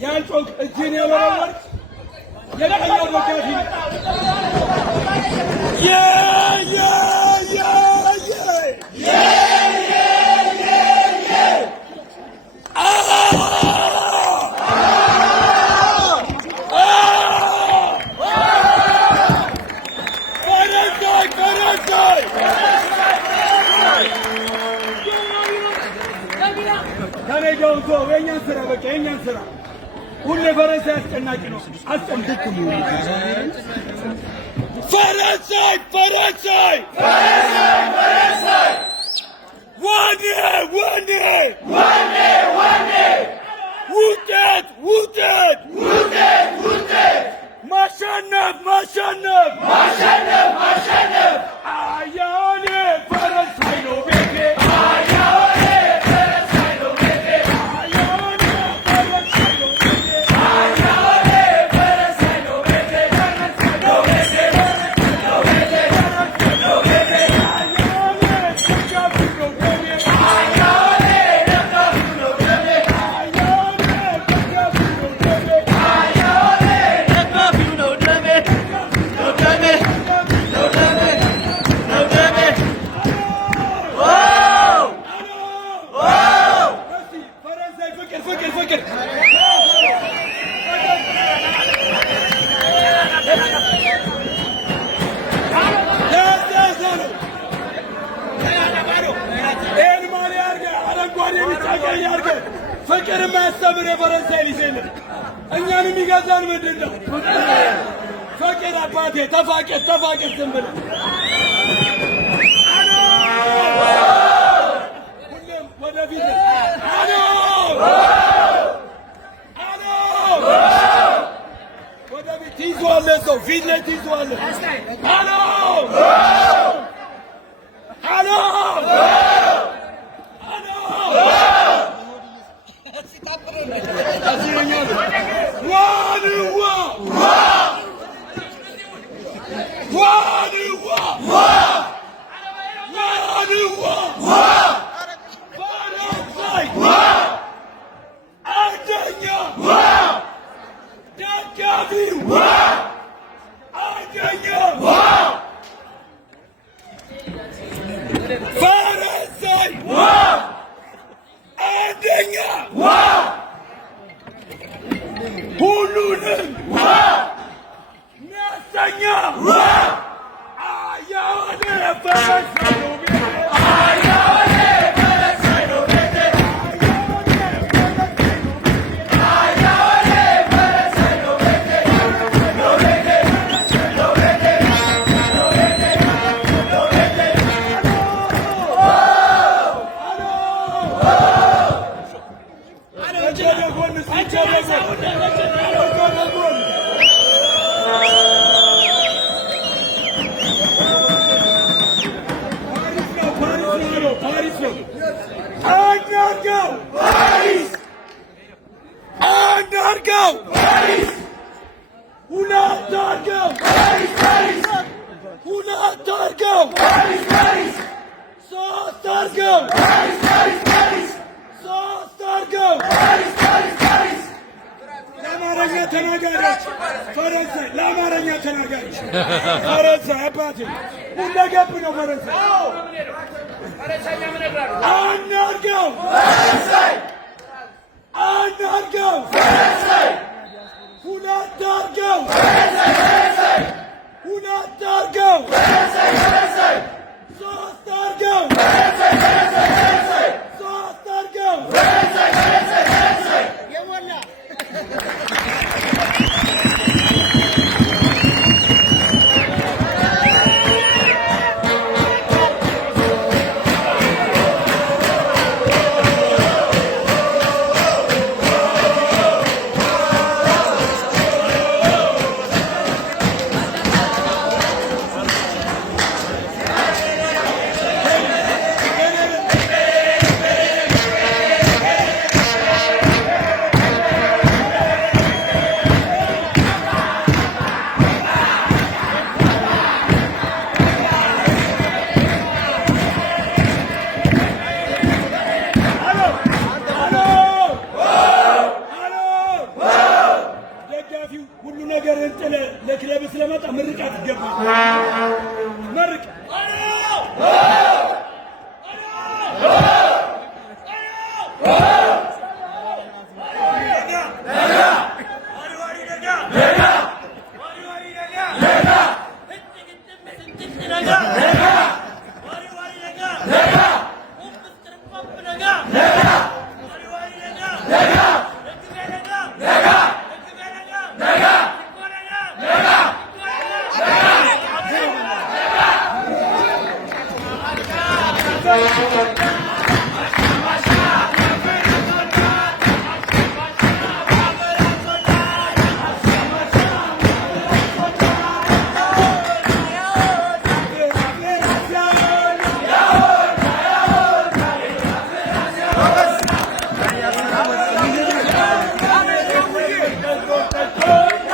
ያልጮክ እጅን የወረወርክ የቀየው ወጋፊ የእኛን ስራ በቃ የእኛን ስራ ሁሌ ፈረንሳይ አስጨናቂ ነው። አስጨንቅ ፈረንሳይ ፈረንሳይ ፈረንሳይ ወኔ ወኔ ወኔ ወኔ ውጤት ውጤት ውጤት ውጤት ማሸነፍ ማሸነፍ ማሸነፍ ማሸነፍ አያሌ ፈረንሳይ ነው ቤቴ ፍቅር ማስተምር የፈረንሳይ ልጅ ነው። እኛን የሚገዛን ምንድን ነው? ፍቅር አባቴ ተፋቀር ተፋቀር ዝም ብለህ ሁሌም ወደፊት ወደፊት ትይዘዋለህ። ሰው ፊት ላይ ትይዘዋለህ። ሁሉንም ሚያሰኛ አያሌ ፈረንሳይ ነው ቤቴ አያሌ ፈረንሳይ ነው ቤቴ አያሌ ፈረንሳይ ነው ቤቴ ነው ቤቴ ነው ቤቴ ነው ቤቴ ነው ቤቴ ለአማርኛ ተናጋሪዎች ፈረንሳይ አባቴ ሁለገብ ነው። ፈረንሳይ አናርገው አናርገው ሁለት አርገው ሁለት አርገው ሶስት አርገው ሶስት አርገው የሞላ ሆ